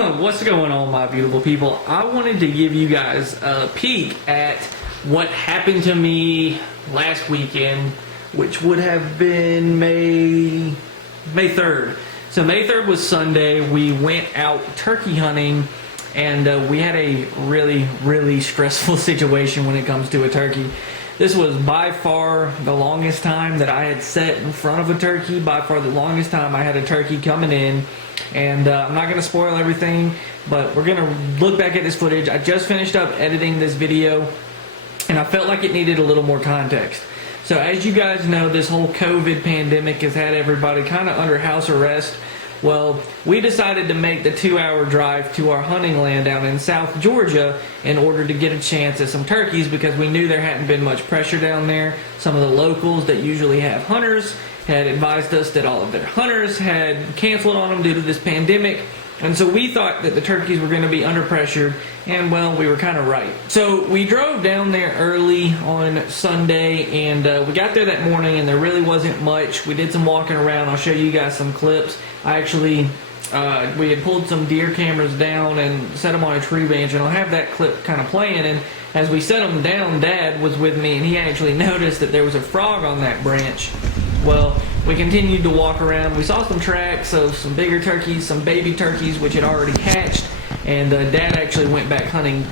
What's going on, my beautiful people? I wanted to give you guys a peek at what happened to me last weekend, which would have been May 3rd. So May 3rd was Sunday. We went out turkey hunting, and we had a really stressful situation when it comes to a turkey. This was by far the longest time that I had sat in front of a turkey, by far the longest time I had a turkey coming in. And I'm not going to spoil everything, but we're going to look back at this footage. I just finished up editing this video, and I felt like it needed a little more context. So as you guys know, this whole COVID pandemic has had everybody kind of under house arrest. Well, we decided to make the 2-hour drive to our hunting land down in South Georgia in order to get a chance at some turkeys, because we knew there hadn't been much pressure down there. Some of the locals that usually have hunters had advised us that all of their hunters had canceled on them due to this pandemic. And so we thought that the turkeys were going to be under pressure, and well, we were kind of right. So we drove down there early on Sunday, and we got there that morning, and there really wasn't much. We did some walking around. I'll show you guys some clips. I actually, we had pulled some deer cameras down and set them on a tree bench, and I'll have that clip kind of playing. And as we set them down, Dad was with me, and he actually noticed that there was a frog on that branch. Well, we continued to walk around. We saw some tracks of some bigger turkeys, some baby turkeys, which had already hatched. And Dad actually went back hunting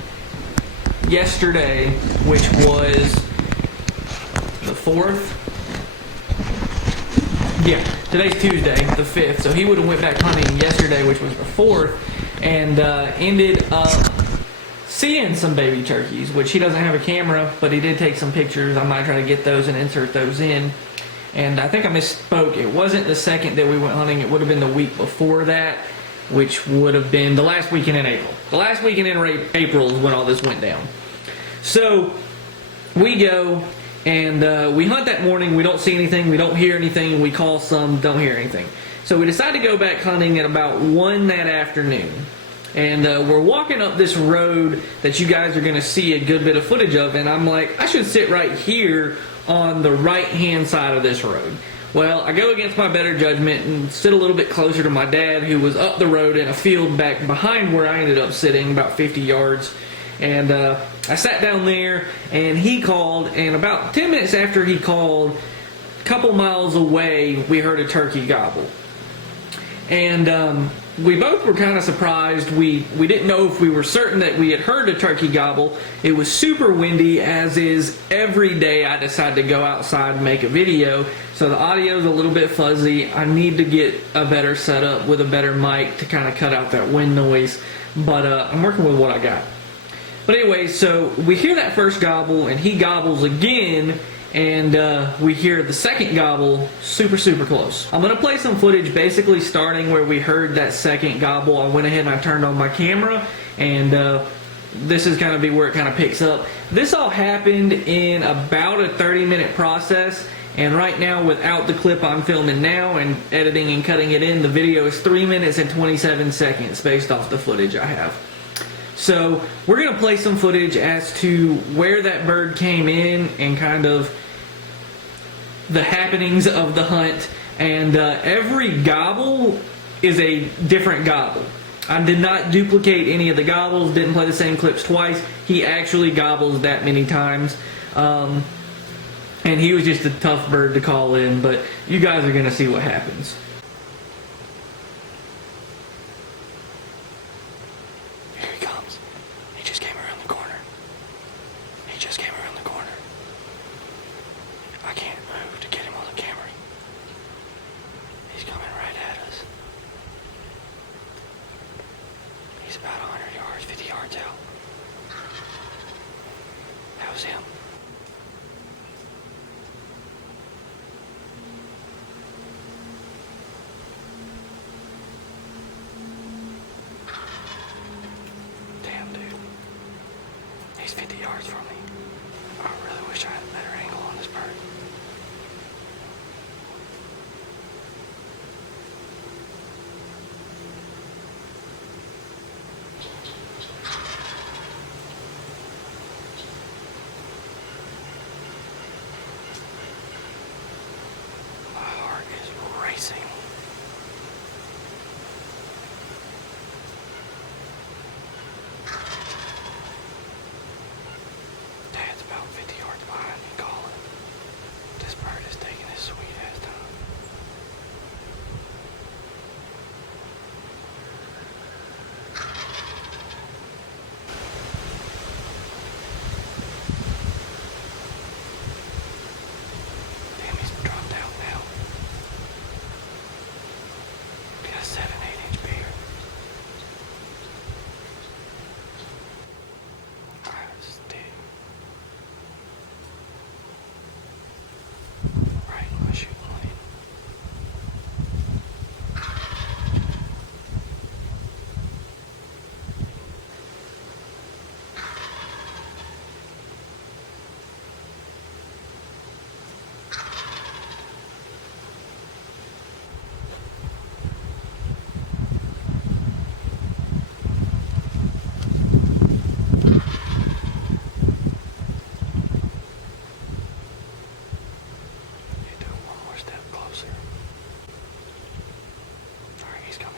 yesterday, which was the 4th. Yeah, today's Tuesday, the 5th. So he would have went back hunting yesterday, which was the 4th, and ended up seeing some baby turkeys, which he doesn't have a camera, but he did take some pictures. I might try to get those and insert those in. And I think I misspoke. It wasn't the second that we went hunting. It would have been the week before that, which would have been the last weekend in April. The last weekend in April is when all this went down. So we go and we hunt that morning. We don't see anything. We don't hear anything. We call some, don't hear anything. So we decide to go back hunting at about 1 that afternoon. And we're walking up this road that you guys are going to see a good bit of footage of. And I'm like, I should sit right here on the right-hand side of this road. Well, I go against my better judgment and sit a little bit closer to my dad, who was up the road in a field back behind where I ended up sitting, about 50 yards. And I sat down there, and he called, and about 10 minutes after he called, a couple miles away, we heard a turkey gobble. And we both were kind of surprised. We didn't know if we were certain that we had heard a turkey gobble. It was super windy, as is every day I decide to go outside and make a video. So the audio's a little bit fuzzy. I need to get a better setup with a better mic to kind of cut out that wind noise. But I'm working with what I got. But anyway, so we hear that first gobble, and he gobbles again. And we hear the second gobble super close. I'm going to play some footage basically starting where we heard that second gobble. I went ahead and I turned on my camera, and this is going to be where it kind of picks up. This all happened in about a 30-minute process, and right now, without the clip I'm filming now and editing and cutting it in, the video is 3 minutes and 27 seconds based off the footage I have. So we're going to play some footage as to where that bird came in and kind of the happenings of the hunt. And every gobble is a different gobble. I did not duplicate any of the gobbles, didn't play the same clips twice. He actually gobbles that many times. And he was just a tough bird to call in, but you guys are going to see what happens. About 100 yards, 50 yards out. That was him. Damn, dude. He's 50 yards from me. I really wish I had a better angle on this bird. 50 yards behind me calling. This bird is taking his sweet ass time. Damn, he's dropped out now. Got a 7-8 inch beard. Alright, stick. Right in my shooting lane. You do one more step closer. Alright, he's coming.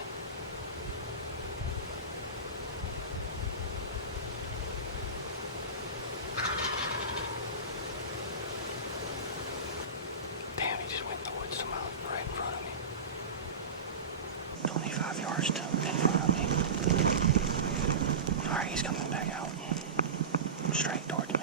Damn, he just went in the woods to my left, right in front of me. 25 yards to in front of me. Alright, he's coming back out. Straight towards me.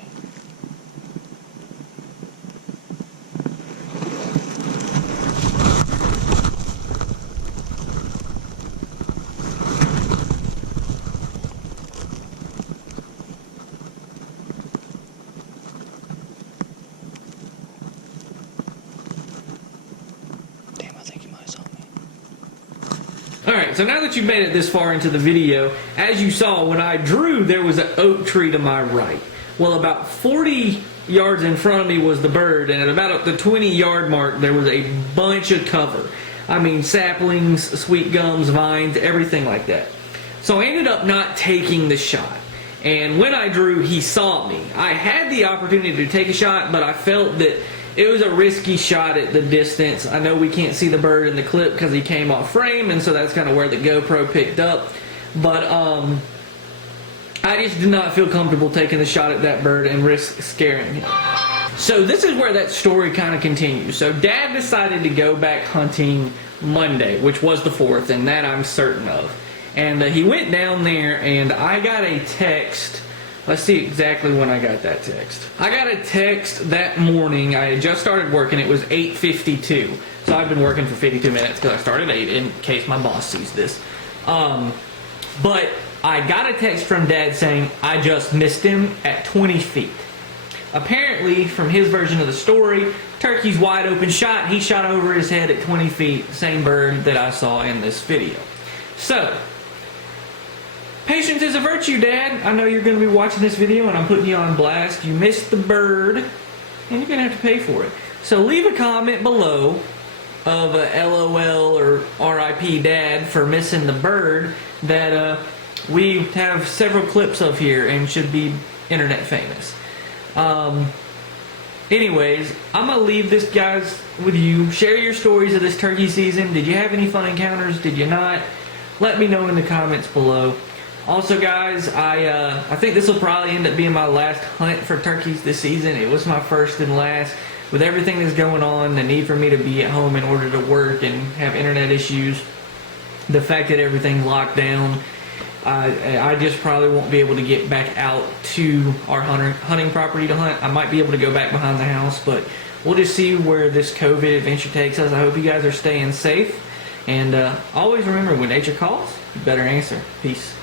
Damn, I think he might have saw me. Alright, so now that you've made it this far into the video, as you saw, when I drew, there was an oak tree to my right. Well, about 40 yards in front of me was the bird, and at about the 20-yard mark, there was a bunch of cover. I mean, saplings, sweet gums, vines, everything like that. So I ended up not taking the shot. And when I drew, he saw me. I had the opportunity to take a shot, but I felt that it was a risky shot at the distance. I know we can't see the bird in the clip because he came off frame, and so that's kind of where the GoPro picked up. But I just did not feel comfortable taking the shot at that bird and risk scaring him. So this is where that story kind of continues. So Dad decided to go back hunting Monday, which was the 4th, and that I'm certain of. And he went down there, and I got a text. Let's see exactly when I got that text. I got a text that morning. I had just started working. It was 8:52. So I've been working for 52 minutes because I started at 8 in case my boss sees this. But I got a text from Dad saying, I just missed him at 20 feet. Apparently, from his version of the story, turkey's wide open shot. He shot over his head at 20 feet, same bird that I saw in this video. So, patience is a virtue, Dad. I know you're going to be watching this video and I'm putting you on blast. You missed the bird and you're going to have to pay for it. So leave a comment below of a LOL or RIP Dad for missing the bird that we have several clips of here and should be internet famous. Anyways, I'm going to leave this, guys, with you. Share your stories of this turkey season. Did you have any fun encounters? Did you not? Let me know in the comments below. Also, guys, I think this will probably end up being my last hunt for turkeys this season. It was my first and last. With everything that's going on, the need for me to be at home in order to work and have internet issues, the fact that everything's locked down, I just probably won't be able to get back out to our hunting property to hunt. I might be able to go back behind the house, but we'll just see where this COVID adventure takes us. I hope you guys are staying safe. And always remember, when nature calls, you better answer. Peace.